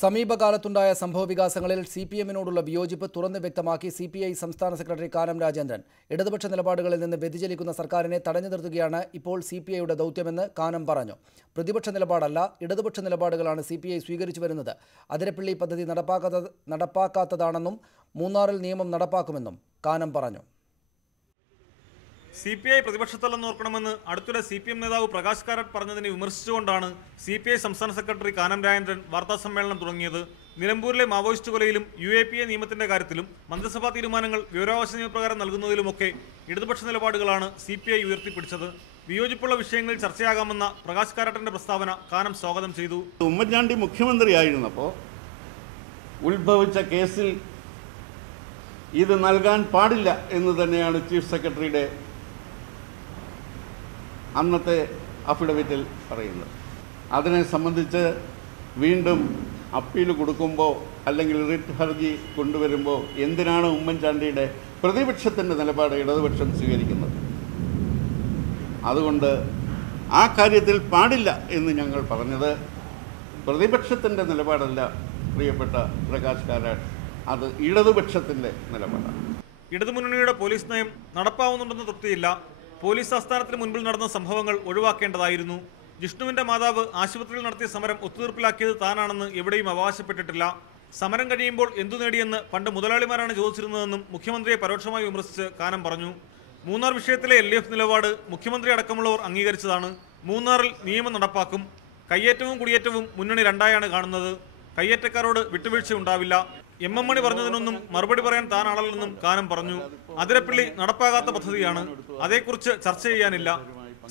സമീപകാലത്തുണ്ടായ സംഭവ വികാസങ്ങളിൽ C P എമ്മിനോടുള്ള വിയോജിപ്പ് തുറന്നു വ്യക്തമാക്കി സി പി ഐ സംസ്ഥാന സെക്രട്ടറി കാനം രാജേന്ദ്രൻ. ഇടതുപക്ഷ നിലപാടുകളിൽ നിന്ന് വ്യതിചലിക്കുന്ന സർക്കാരിനെ തടഞ്ഞു നിർത്തുകയാണ് ഇപ്പോൾ സി പി ഐയുടെ ദൗത്യമെന്ന് കാനം പറഞ്ഞു. പ്രതിപക്ഷ നിലപാടല്ല ഇടതുപക്ഷ നിലപാടുകളാണ് സി പി ഐ സ്വീകരിച്ചു വരുന്നത്. അതിരപ്പള്ളി പദ്ധതി നടപ്പാക്കാത്ത നടപ്പാക്കാത്തതാണെന്നും മൂന്നാറിൽ നിയമം നടപ്പാക്കുമെന്നും കാനം പറഞ്ഞു. സി പി ഐ പ്രതിപക്ഷത്തല്ലെന്ന് ഓർക്കണമെന്ന് അടുത്തിടെ സി പി എം നേതാവ് പ്രകാശ് കാരാട്ട് പറഞ്ഞതിനെ വിമർശിച്ചുകൊണ്ടാണ് സി പി ഐ സംസ്ഥാന സെക്രട്ടറി കാനം രാജേന്ദ്രൻ വാർത്താ സമ്മേളനം തുടങ്ങിയത്. നിലമ്പൂരിലെ മാവോയിസ്റ്റ് കൊലയിലും യു എ പി എ നിയമത്തിന്റെ കാര്യത്തിലും മന്ത്രിസഭാ തീരുമാനങ്ങൾ വിവരാവകാശ നിയമപ്രകാരം നൽകുന്നതിലുമൊക്കെ ഇടതുപക്ഷ നിലപാടുകളാണ് സി പി ഐ ഉയർത്തിപ്പിടിച്ചത്. വിയോജിപ്പുള്ള വിഷയങ്ങളിൽ ചർച്ചയാകാമെന്ന പ്രകാശ് കാരാട്ടിന്റെ പ്രസ്താവന കാനം സ്വാഗതം ചെയ്തു. ഉമ്മൻചാണ്ടി മുഖ്യമന്ത്രിയായിരുന്നപ്പോൾ ഉത്ഭവിച്ച കേസിൽ ഇത് നൽകാൻ പാടില്ല എന്ന് തന്നെയാണ് ചീഫ് സെക്രട്ടറിയുടെ അന്നത്തെ അഫിഡവിറ്റിൽ പറയുന്നത് അതിനെ സംബന്ധിച്ച് വീണ്ടും അപ്പീൽ കൊടുക്കുമ്പോൾ അല്ലെങ്കിൽ റിട്ട് ഹർജി കൊണ്ടുവരുമ്പോൾ എന്തിനാണ് ഉമ്മൻചാണ്ടിയുടെ പ്രതിപക്ഷത്തിന്റെ നിലപാട് ഇടതുപക്ഷം സ്വീകരിക്കുന്നത്? അതുകൊണ്ട് ആ കാര്യത്തിൽ പാടില്ല എന്ന് ഞങ്ങൾ പറഞ്ഞത് പ്രതിപക്ഷത്തിന്റെ നിലപാടല്ല പ്രിയപ്പെട്ട പ്രകാശ് കാരാട്ട്. അത് ഇടതുപക്ഷത്തിന്റെ നിലപാടാണ്. ഇടതുമുന്നണിയുടെ പോലീസ് നയം നടപ്പാവുന്നുണ്ടെന്ന് തൃപ്തിയില്ല. പോലീസ് ആസ്ഥാനത്തിന് മുൻപിൽ നടന്ന സംഭവങ്ങൾ ഒഴിവാക്കേണ്ടതായിരുന്നു. ജിഷ്ണുവിന്റെ മാതാവ് ആശുപത്രിയിൽ നടത്തിയ സമരം ഒത്തുതീർപ്പിലാക്കിയത് താനാണെന്ന് എവിടെയും അവകാശപ്പെട്ടിട്ടില്ല. സമരം കഴിയുമ്പോൾ എന്തു നേടിയെന്ന് പണ്ട് മുതലാളിമാരാണ് ചോദിച്ചിരുന്നതെന്നും മുഖ്യമന്ത്രിയെ പരോക്ഷമായി വിമർശിച്ച് കാനം പറഞ്ഞു. മൂന്നാർ വിഷയത്തിലെ എൽ നിലപാട് മുഖ്യമന്ത്രി അടക്കമുള്ളവർ അംഗീകരിച്ചതാണ്. മൂന്നാറിൽ നിയമം നടപ്പാക്കും. കയ്യേറ്റവും കുടിയേറ്റവും മുന്നണി രണ്ടായാണ് കാണുന്നത്. കയ്യേറ്റക്കാരോട് വിട്ടുവീഴ്ച ഉണ്ടാവില്ല എം എം മണി പറഞ്ഞതിനൊന്നും മറുപടി പറയാൻ താനാണല്ലെന്നും കാനം പറഞ്ഞു. അതിരപ്പള്ളി നടപ്പാകാത്ത പദ്ധതിയാണ്. അതേക്കുറിച്ച് ചർച്ച ചെയ്യാനില്ല.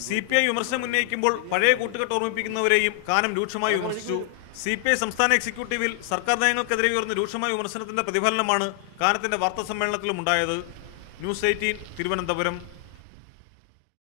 സി പി ഐ വിമർശനം ഉന്നയിക്കുമ്പോൾ പഴയ കൂട്ടുകെട്ട് ഓർമ്മിപ്പിക്കുന്നവരെയും കാനം രൂക്ഷമായി വിമർശിച്ചു. സി പി ഐ സംസ്ഥാന എക്സിക്യൂട്ടീവിൽ സർക്കാർ നയങ്ങൾക്കെതിരെ ഉയർന്ന രൂക്ഷമായ വിമർശനത്തിന്റെ പ്രതിഫലനമാണ് കാനത്തിന്റെ വാർത്താ സമ്മേളനത്തിലും ഉണ്ടായത്. News eighteen Thiruvananthapuram.